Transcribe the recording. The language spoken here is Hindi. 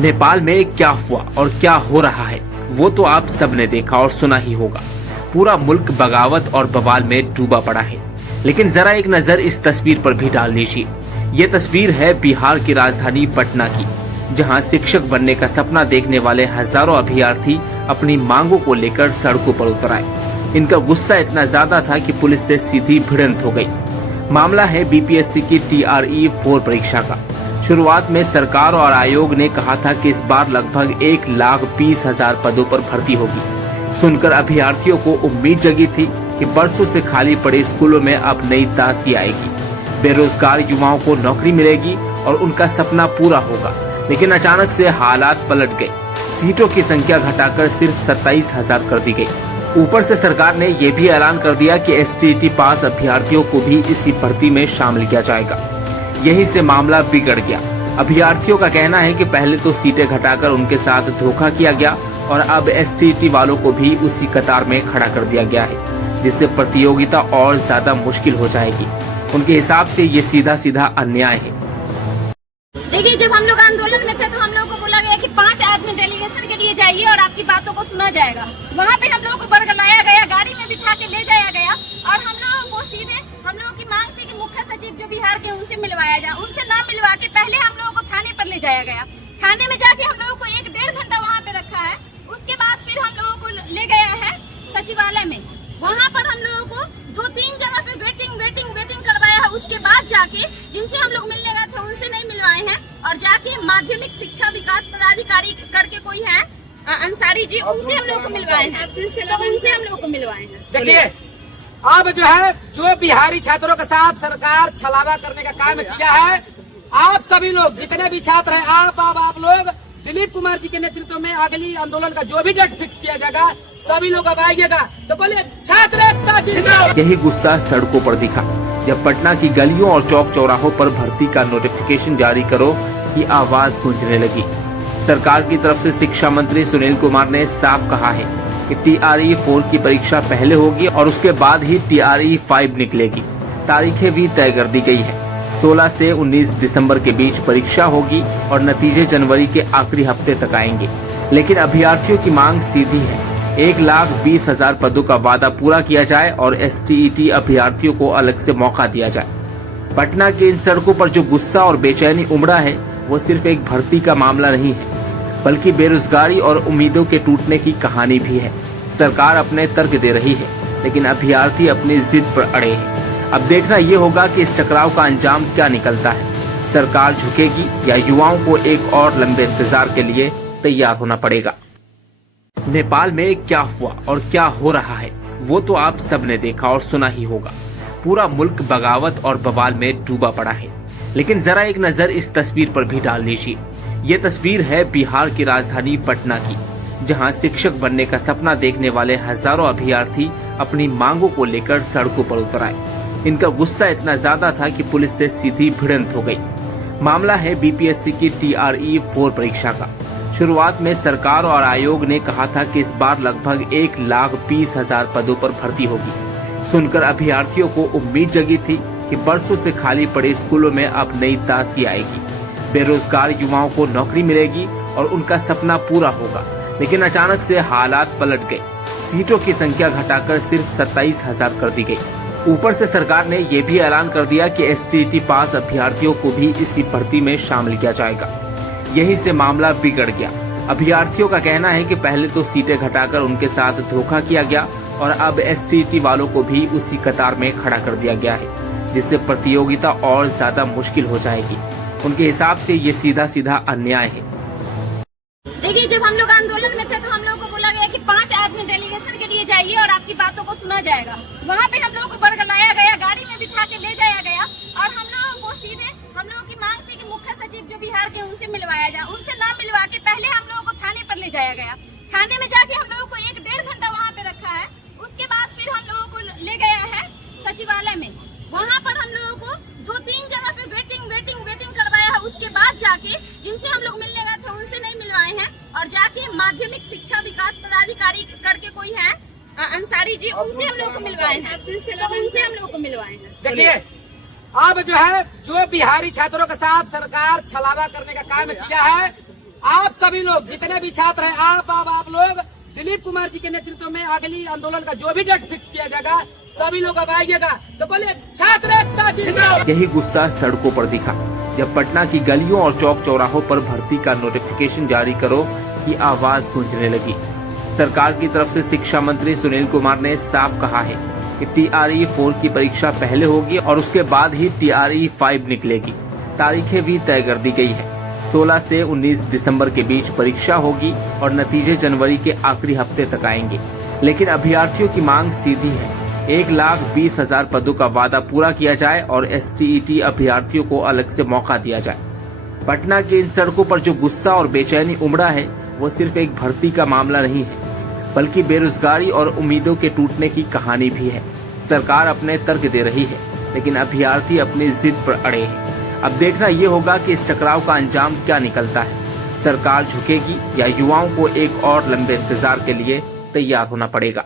नेपाल में क्या हुआ और क्या हो रहा है वो तो आप सबने देखा और सुना ही होगा। पूरा मुल्क बगावत और बवाल में डूबा पड़ा है। लेकिन जरा एक नजर इस तस्वीर पर भी डाल लीजिए। ये तस्वीर है बिहार की राजधानी पटना की, जहां शिक्षक बनने का सपना देखने वाले हजारों अभ्यर्थी अपनी मांगों को लेकर सड़कों पर उतर आए। इनका गुस्सा इतना ज्यादा था कि पुलिस से सीधी भिड़ंत हो गई। मामला है बीपीएससी की TRE 4 परीक्षा का। शुरुआत में सरकार और आयोग ने कहा था कि इस बार लगभग 1,20,000 पदों पर भर्ती होगी। सुनकर अभ्यर्थियों को उम्मीद जगी थी कि बरसों से खाली पड़े स्कूलों में अब नई ताजगी आएगी, बेरोजगार युवाओं को नौकरी मिलेगी और उनका सपना पूरा होगा। लेकिन अचानक से हालात पलट गए। सीटों की संख्या घटाकर सिर्फ 27,000 कर दी गई। ऊपर से सरकार ने ये भी ऐलान कर दिया कि STET पास अभ्यर्थियों को भी इसी भर्ती में शामिल किया जाएगा। यही से मामला बिगड़ गया। अभ्यर्थियों का कहना है कि पहले तो सीटें घटाकर उनके साथ धोखा किया गया और अब STET वालों को भी उसी कतार में खड़ा कर दिया गया है, जिससे प्रतियोगिता और ज्यादा मुश्किल हो जाएगी। उनके हिसाब से ये सीधा सीधा अन्याय है। देखिए, जब हम लोग आंदोलन में थे तो हम लोग को बोला गया कि 5 आदमी डेलीगेशन के लिए जाइए और आपकी बातों को सुना जाएगा। वहाँ पे हम लोगों को बरगलाया गया, गाड़ी में बिठा के ले जाया गया और हम लोगों को सीधे हम लोगों की मांग थी कि मुख्य सचिव जो बिहार के उनसे मिलवाया जाए। उनसे ना मिलवा के पहले हम लोगों को थाने पर ले जाया गया। थाने में जाके हम लोगों को 1-1.5 घंटा वहाँ पे रखा है। उसके बाद फिर हम लोगों को ले गया है सचिवालय में। वहाँ पर हम लोगों को 2-3 जगह पे वेटिंग करवाया है। उसके बाद जाके जिनसे हम लोग मिलने गए थे उनसे नहीं मिलवाए हैं और जाके माध्यमिक शिक्षा विकास पदाधिकारी करके कोई है अंसारी जी, उनसे हम लोग को मिलवाए हैं। उनसे हम लोग को मिलवाए हैं। देखिए, अब जो बिहारी छात्रों के साथ सरकार छलावा करने का काम किया है, आप सभी लोग जितने भी छात्र हैं, आप लोग दिलीप कुमार जी के नेतृत्व में अगली आंदोलन का जो भी डेट फिक्स किया जाएगा, सभी लोग अब आइएगा। तो बोलिए छात्र एकता जिंदाबाद। यही गुस्सा सड़कों पर दिखा जब पटना की गलियों और चौक चौराहों पर भर्ती का नोटिफिकेशन जारी करो की आवाज गूंजने लगी। सरकार की तरफ से शिक्षा मंत्री सुनील कुमार ने साफ कहा है कि TRE 4 की परीक्षा पहले होगी और उसके बाद ही TRE 5 निकलेगी। तारीखें भी तय कर दी गई है। 16 से 19 दिसंबर के बीच परीक्षा होगी और नतीजे जनवरी के आखिरी हफ्ते तक आएंगे। लेकिन अभ्यर्थियों की मांग सीधी है, 1,20,000 पदों का वादा पूरा किया जाए और STET अभ्यर्थियों को अलग से मौका दिया जाए। पटना के इन सड़कों पर जो गुस्सा और बेचैनी उमड़ा है वो सिर्फ एक भर्ती का मामला नहीं है, बल्कि बेरोजगारी और उम्मीदों के टूटने की कहानी भी है। सरकार अपने तर्क दे रही है, लेकिन अभ्यर्थी अपनी जिद पर अड़े हैं। अब देखना ये होगा कि इस टकराव का अंजाम क्या निकलता है। सरकार झुकेगी या युवाओं को एक और लंबे इंतजार के लिए तैयार होना पड़ेगा। नेपाल में क्या हुआ और क्या हो रहा है वो तो आप सबने देखा और सुना ही होगा। पूरा मुल्क बगावत और बवाल में डूबा पड़ा है। लेकिन जरा एक नजर इस तस्वीर पर भी डाल लीजिए। ये तस्वीर है बिहार की राजधानी पटना की, जहां शिक्षक बनने का सपना देखने वाले हजारों अभ्यर्थी अपनी मांगों को लेकर सड़कों पर उतर आए। इनका गुस्सा इतना ज्यादा था कि पुलिस से सीधी भिड़ंत हो गई। मामला है बीपीएससी की TRE 4 परीक्षा का। शुरुआत में सरकार और आयोग ने कहा था कि इस बार लगभग 1,20,000 पदों पर भर्ती होगी। सुनकर अभ्यर्थियों को उम्मीद जगी थी कि बरसों से खाली पड़े स्कूलों में अब नई ताजगी आएगी, बेरोजगार युवाओं को नौकरी मिलेगी और उनका सपना पूरा होगा। लेकिन अचानक से हालात पलट गए। सीटों की संख्या घटाकर सिर्फ 27,000 कर दी गई। ऊपर से सरकार ने ये भी ऐलान कर दिया कि STET पास अभ्यर्थियों को भी इसी भर्ती में शामिल किया जाएगा। यही से मामला बिगड़ गया। अभ्यर्थियों का कहना है कि पहले तो सीटें घटाकर उनके साथ धोखा किया गया और अब STET वालों को भी उसी कतार में खड़ा कर दिया गया है, जिससे प्रतियोगिता और ज्यादा मुश्किल हो जाएगी। उनके हिसाब से ये सीधा सीधा अन्याय है। देखिए, जब हम लोग आंदोलन में थे तो हम लोगों को बोला गया कि 5 आदमी डेलीगेशन के लिए जाइए और आपकी बातों को सुना जाएगा। वहाँ पे हम लोगों को बरगलाया गया, गाड़ी में बिठा के ले जाया गया और हम लोगों को सीधे हम लोगों की मांग थी कि मुख्य सचिव जो बिहार के उनसे मिलवाया जाए। उनसे ना मिलवा के पहले हम लोगों को थाने पर ले जाया गया। थाने में जाके हम लोगों को 1-1.5 घंटा वहाँ पे रखा है। उसके बाद फिर हम लोगों को ले गया है सचिवालय में। वहाँ पर हम लोगों को 2-3 जगह पे वेटिंग करवाया है। उसके बाद जाके जिनसे हम लोग मिलने गए थे उनसे नहीं मिलवाए हैं और जाके माध्यमिक शिक्षा विकास पदाधिकारी करके कोई है अंसारी जी, उनसे हम लोग को मिलवाए हैं। उनसे हम लोग को मिलवाए हैं। देखिए, अब जो बिहारी छात्रों के साथ सरकार छलावा करने का काम किया है, आप सभी लोग जितने भी छात्र हैं आप लोग दिलीप कुमार जी के नेतृत्व में अगली आंदोलन का जो भी डेट फिक्स किया जाएगा सभी लोग अब आइएगा। तो बोलिए छात्र एकता जिंदाबाद। यही गुस्सा सड़कों पर दिखा जब पटना की गलियों और चौक चौराहों पर भर्ती का नोटिफिकेशन जारी करो की आवाज गूंजने लगी। सरकार की तरफ से शिक्षा मंत्री सुनील कुमार ने साफ कहा है कि TRE 4 की परीक्षा पहले होगी और उसके बाद ही TRE 5 निकलेगी। तारीखें भी तय कर दी गई है। 16 से 19 दिसंबर के बीच परीक्षा होगी और नतीजे जनवरी के आखिरी हफ्ते तक आएंगे। लेकिन अभ्यर्थियों की मांग सीधी है, 1,20,000 पदों का वादा पूरा किया जाए और STET अभ्यर्थियों को अलग से मौका दिया जाए। पटना की इन सड़कों पर जो गुस्सा और बेचैनी उमड़ा है वो सिर्फ एक भर्ती का मामला नहीं है, बल्कि बेरोजगारी और उम्मीदों के टूटने की कहानी भी है। सरकार अपने तर्क दे रही है, लेकिन अभ्यर्थी अपनी जिद पर अड़े हैं। अब देखना ये होगा कि इस टकराव का अंजाम क्या निकलता है। सरकार झुकेगी या युवाओं को एक और लंबे इंतजार के लिए तैयार होना पड़ेगा।